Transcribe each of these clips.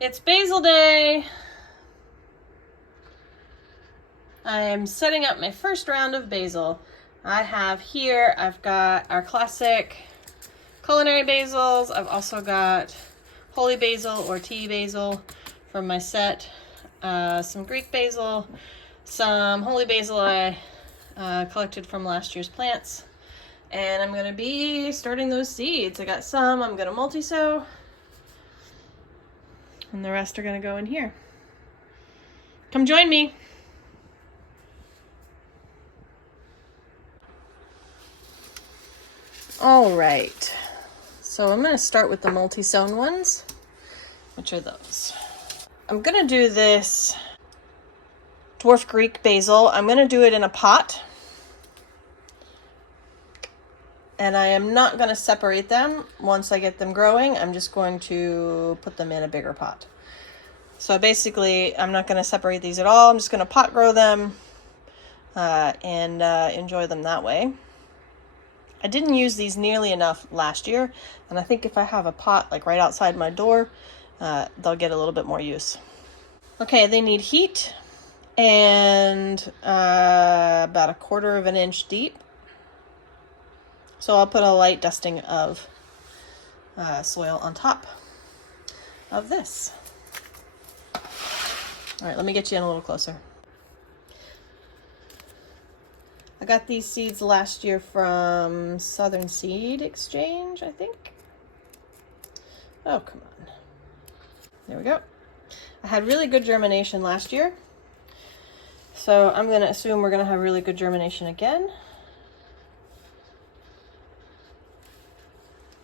It's basil day. I am setting up my first round of basil. I've got our classic culinary basils. I've also got holy basil or tea basil from my set. Some Greek basil, some holy basil I collected from last year's plants. And I'm gonna be starting those seeds. I got some I'm gonna multi-sow, and the rest are gonna go in here. Come join me. All right, so I'm gonna start with the multi-sown ones, which are those. I'm gonna do this dwarf Greek basil. I'm gonna do it in a pot, and I am not gonna separate them once I get them growing. I'm just going to put them in a bigger pot. So basically, I'm not going to separate these at all. I'm just going to pot grow them and enjoy them that way. I didn't use these nearly enough last year, and I think if I have a pot like right outside my door, they'll get a little bit more use. Okay, they need heat and about 1/4 of an inch deep. So I'll put a light dusting of soil on top of this. All right, let me get you in a little closer. I got these seeds last year from Southern Seed Exchange, I think. Oh, come on. There we go. I had really good germination last year, so I'm going to assume we're going to have really good germination again.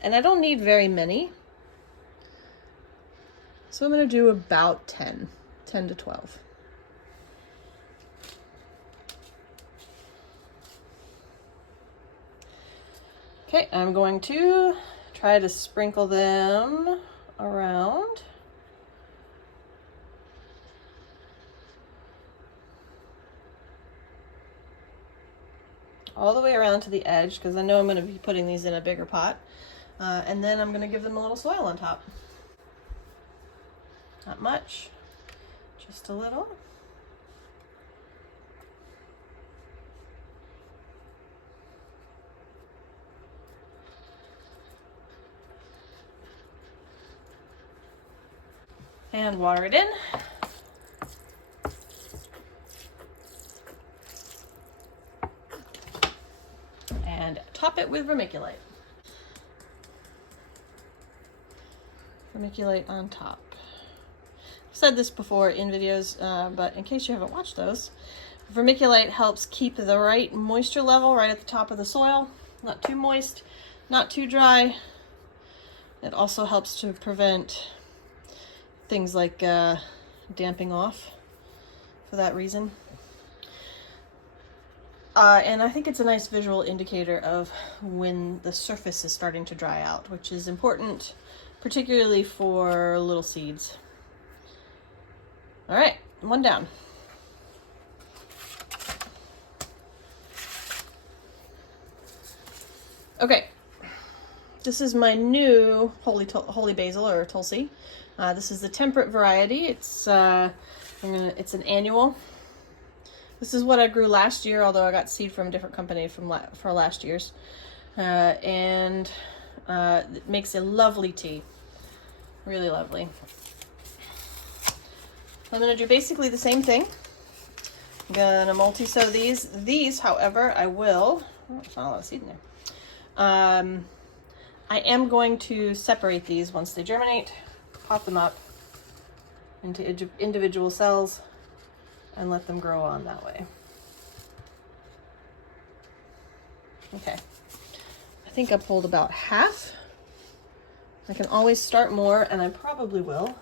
And I don't need very many, so I'm going to do about 10 to 12. Okay, I'm going to try to sprinkle them around. All the way around to the edge, because I know I'm going to be putting these in a bigger pot. And then I'm going to give them a little soil on top. Not much, just a little. And water it in. And top it with vermiculite. Vermiculite on top. I've said this before in videos, but in case you haven't watched those, vermiculite helps keep the right moisture level right at the top of the soil. Not too moist, not too dry. It also helps to prevent things like damping off for that reason. And I think it's a nice visual indicator of when the surface is starting to dry out, which is important, particularly for little seeds. All right, one down. Okay, this is my new holy basil or Tulsi. This is the temperate variety. It's an annual. This is what I grew last year, although I got seed from a different company for last year's. And it makes a lovely tea. Really lovely. I'm going to do basically the same thing. I'm going to multi-sow these. These, however, I will... Oh, there's not a lot of seed in there. I am going to separate these once they germinate, pot them up into individual cells, and let them grow on that way. Okay, I think I pulled about half. I can always start more, and I probably will,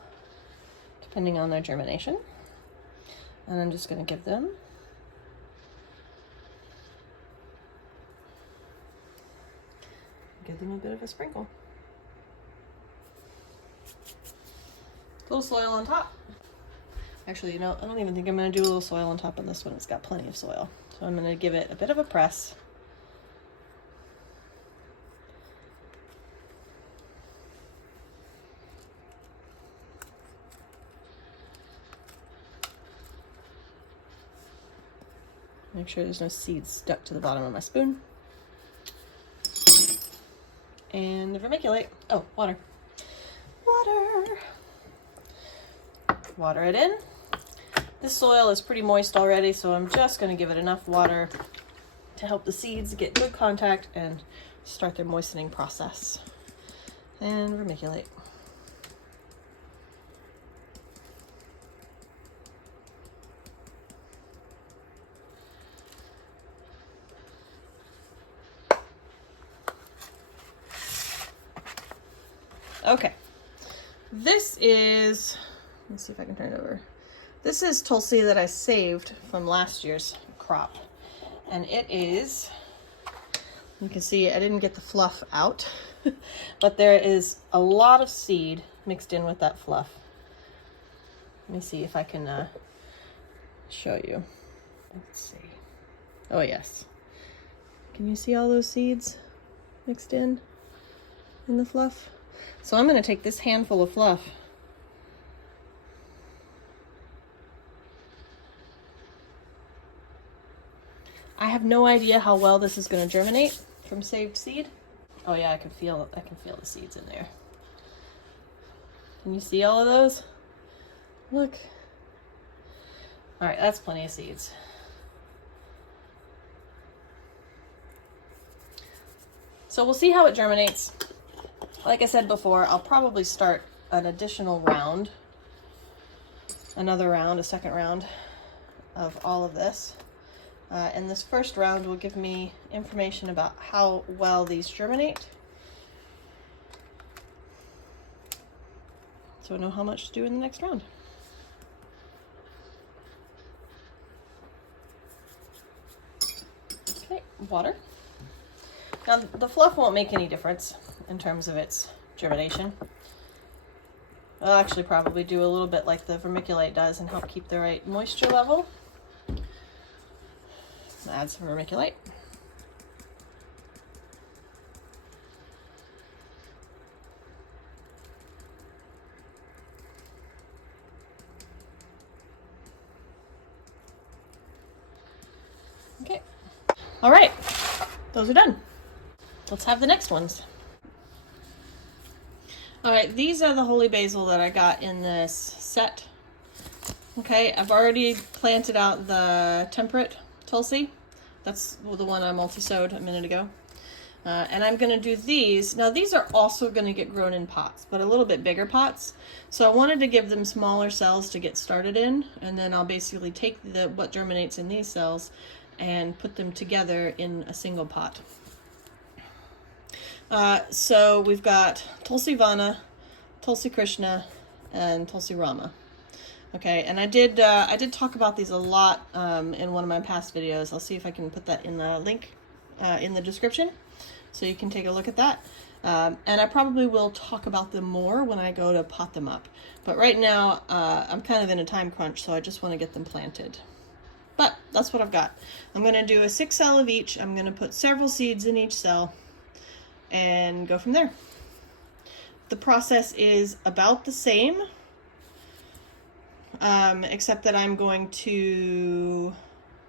depending on their germination. And I'm just going to give them a bit of a sprinkle. A little soil on top. Actually, you know, I don't even think I'm going to do a little soil on top of this one. It's got plenty of soil. So I'm going to give it a bit of a press. Make sure there's no seeds stuck to the bottom of my spoon. And the vermiculite. Oh, water. Water. Water it in. This soil is pretty moist already, so I'm just going to give it enough water to help the seeds get good contact and start their moistening process. And vermiculite. Okay, this is, let's see if I can turn it over. This is Tulsi that I saved from last year's crop. And it is, you can see I didn't get the fluff out, but there is a lot of seed mixed in with that fluff. Let me see if I can show you. Let's see. Oh yes. Can you see all those seeds mixed in the fluff? So I'm going to take this handful of fluff I have no idea how well this is going to germinate from saved seed. Oh yeah, I can feel the seeds in there. Can you see all of those? Look. All right, that's plenty of seeds. So we'll see how it germinates. Like I said before, I'll probably start an additional round, a second round of all of this. And this first round will give me information about how well these germinate. So I know how much to do in the next round. Okay, water. Now the fluff won't make any difference in terms of its germination. I'll actually probably do a little bit like the vermiculite does and help keep the right moisture level. Add some vermiculite. Okay. All right. Those are done. Let's have the next ones. All right, these are the holy basil that I got in this set. Okay, I've already planted out the temperate Tulsi. That's the one I multi-sowed a minute ago. And I'm going to do these. Now these are also going to get grown in pots, but a little bit bigger pots. So I wanted to give them smaller cells to get started in, and then I'll basically take what germinates in these cells and put them together in a single pot. So we've got Tulsi Vana, Tulsi Krishna, and Tulsi Rama. Okay, and I did talk about these a lot in one of my past videos. I'll see if I can put that in the link in the description, so you can take a look at that. And I probably will talk about them more when I go to pot them up. But right now, I'm kind of in a time crunch, so I just want to get them planted. But that's what I've got. I'm going to do a 6 cell of each. I'm going to put several seeds in each cell and go from there. The process is about the same. Except that I'm going to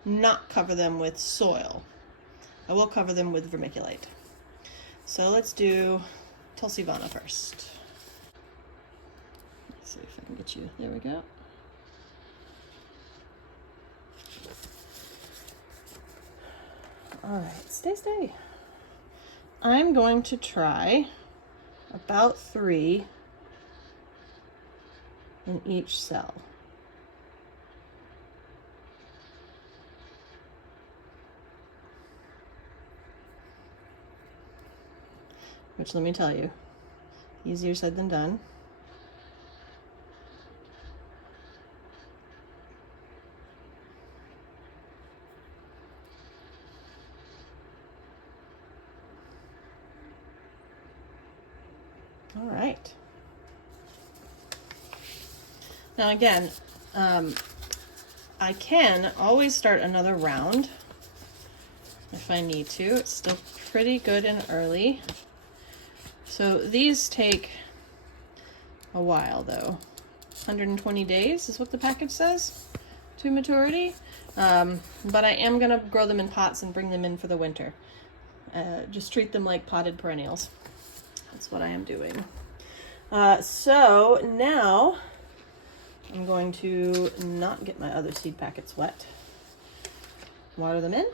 not cover them with soil. I will cover them with vermiculite. So let's do Tulsi Vana first. Let's see if I can get you. There we go. All right, stay. I'm going to try about 3 in each cell. Which, let me tell you, easier said than done. All right. Now again, I can always start another round if I need to. It's still pretty good and early. So these take a while though. 120 days is what the package says to maturity, but I am going to grow them in pots and bring them in for the winter. Just treat them like potted perennials. That's what I am doing. So now I'm going to not get my other seed packets wet. Water them in.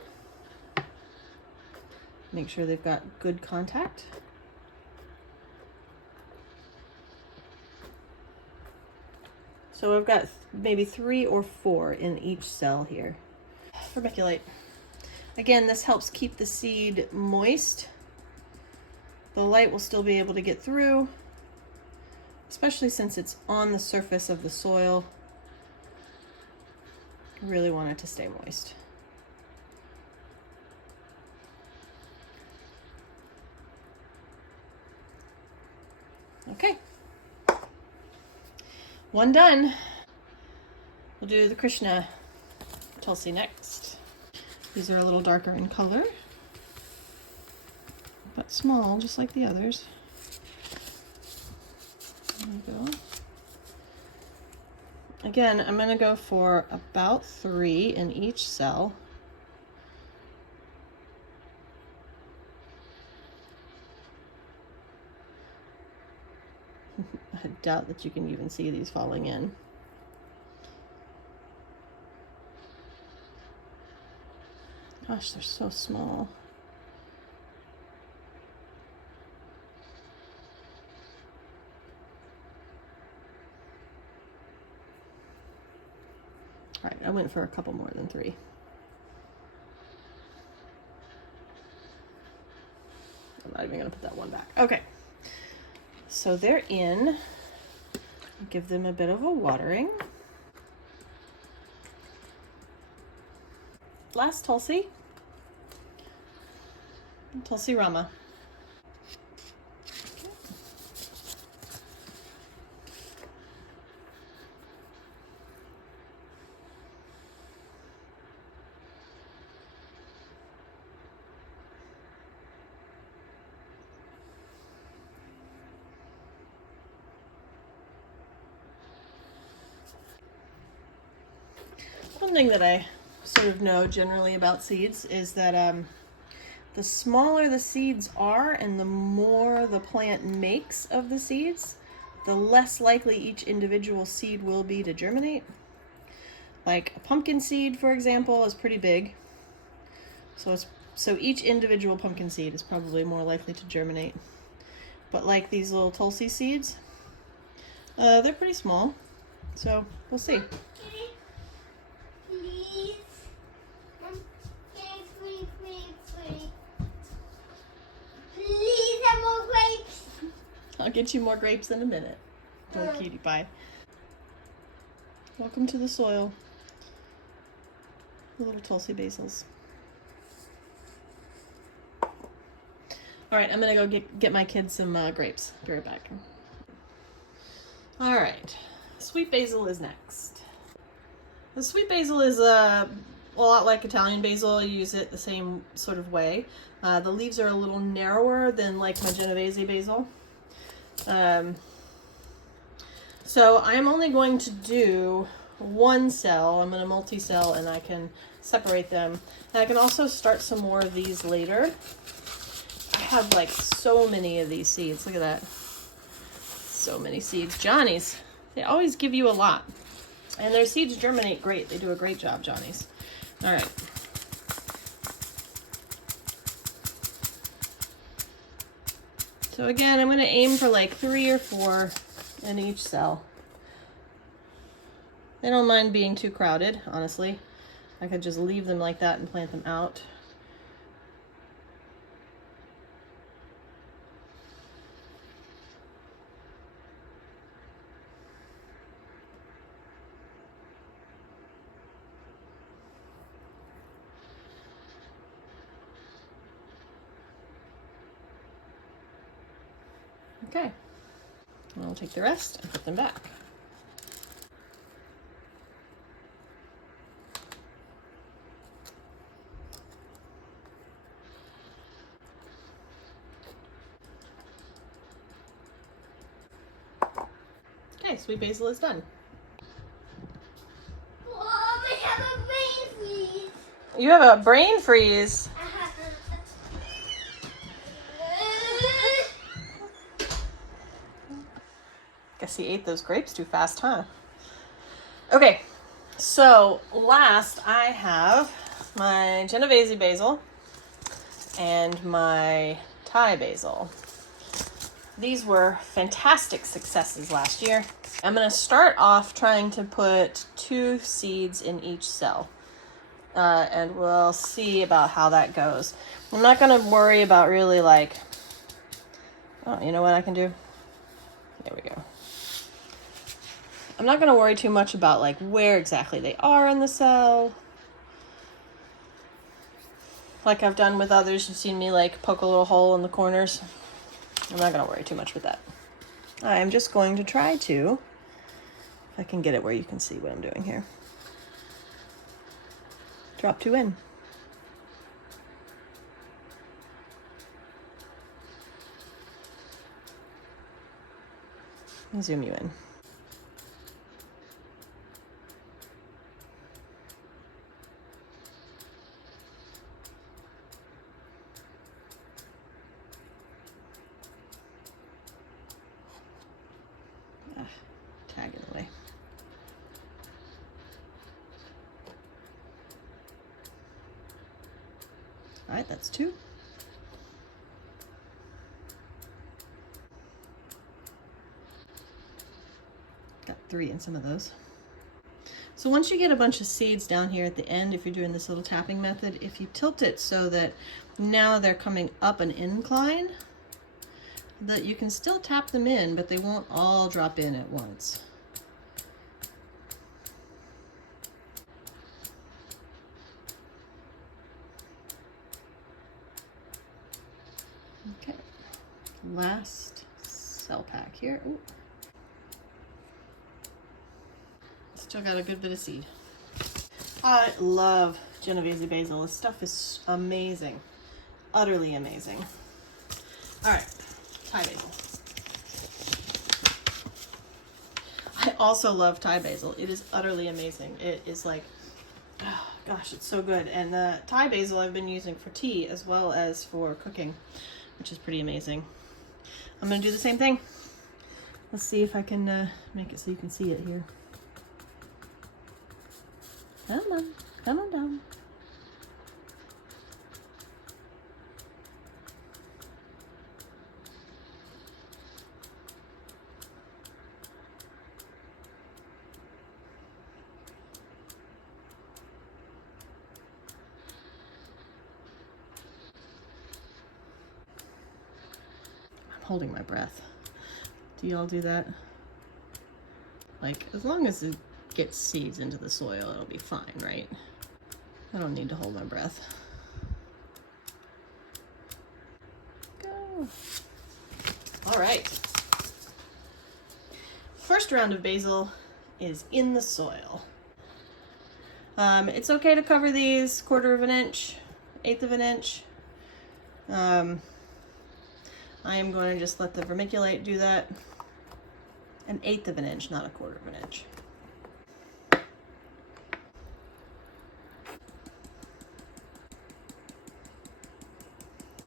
Make sure they've got good contact. So I've got maybe 3 or 4 in each cell here. Vermiculite. Again, this helps keep the seed moist. The light will still be able to get through, especially since it's on the surface of the soil. I really want it to stay moist. Okay. One done. We'll do the Krishna Tulsi next. These are a little darker in color, but small, just like the others. There we go. Again, I'm going to go for about 3 in each cell. I doubt that you can even see these falling in. Gosh, they're so small. All right, I went for a couple more than 3. I'm not even gonna put that one back. Okay, so they're in. Give them a bit of a watering. Last Tulsi. Tulsi Rama. One thing that I sort of know generally about seeds is that the smaller the seeds are and the more the plant makes of the seeds, the less likely each individual seed will be to germinate. Like a pumpkin seed, for example, is pretty big. So each individual pumpkin seed is probably more likely to germinate. But like these little Tulsi seeds, they're pretty small. So we'll see. I'll get you more grapes in a minute. Little cutie pie. Welcome to the soil. The little Tulsi basils. All right, I'm gonna go get my kids some grapes. Be right back. All right, sweet basil is next. The sweet basil is a lot like Italian basil. You use it the same sort of way. The leaves are a little narrower than like my Genovese basil. So I'm only going to do 1 cell. I'm going to multi-cell and I can separate them. And I can also start some more of these later. I have like so many of these seeds. Look at that. So many seeds. Johnny's, they always give you a lot. And their seeds germinate great. They do a great job, Johnny's. All right. So again, I'm going to aim for like 3 or 4 in each cell. They don't mind being too crowded, honestly. I could just leave them like that and plant them out. Okay, and I'll take the rest and put them back. Okay, sweet basil is done. You have a brain freeze. Guess he ate those grapes too fast, huh? Okay, so last I have my Genovese basil and my Thai basil. These were fantastic successes last year. I'm going to start off trying to put 2 seeds in each cell. And we'll see about how that goes. I'm not going to worry about really like... Oh, you know what I can do? There we go. I'm not going to worry too much about like where exactly they are in the cell. Like I've done with others, you've seen me like poke a little hole in the corners. I'm not going to worry too much with that. I'm just going to try to, if I can get it where you can see what I'm doing here. Drop 2 in. I'll zoom you in. Tag in the way. All right, that's 2. Got 3 in some of those. So once you get a bunch of seeds down here at the end, if you're doing this little tapping method, if you tilt it so that now they're coming up an incline, that you can still tap them in, but they won't all drop in at once. Okay, last cell pack here. Ooh. Still got a good bit of seed. I love Genovese basil. This stuff is amazing. Utterly amazing. All right, Thai basil. I also love Thai basil. It is utterly amazing. It is like, oh gosh, it's so good. And the Thai basil I've been using for tea as well as for cooking, which is pretty amazing. I'm gonna do the same thing. Let's see if I can make it so you can see it here. Come on down. I'm holding my breath. Do y'all do that? Like, as long as it gets seeds into the soil, it'll be fine, right? I don't need to hold my breath. Go. All right. First round of basil is in the soil. It's okay to cover these 1/4 of an inch, 1/8 of an inch. I am going to just let the vermiculite do that. 1/8 of an inch, not 1/4 of an inch.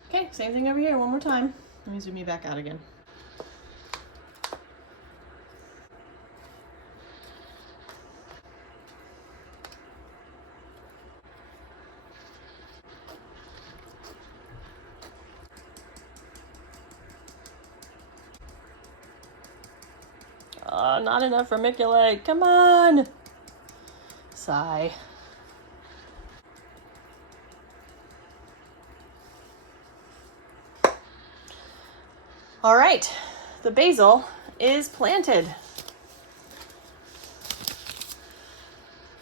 Okay, same thing over here, one more time. Let me zoom you back out again. Oh, not enough vermiculite, come on! Sigh. All right, the basil is planted.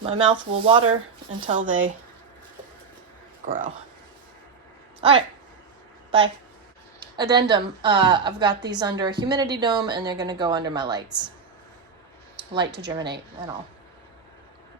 My mouth will water until they grow. All right, bye. Addendum, I've got these under a humidity dome and they're gonna go under my lights. Light to germinate and all.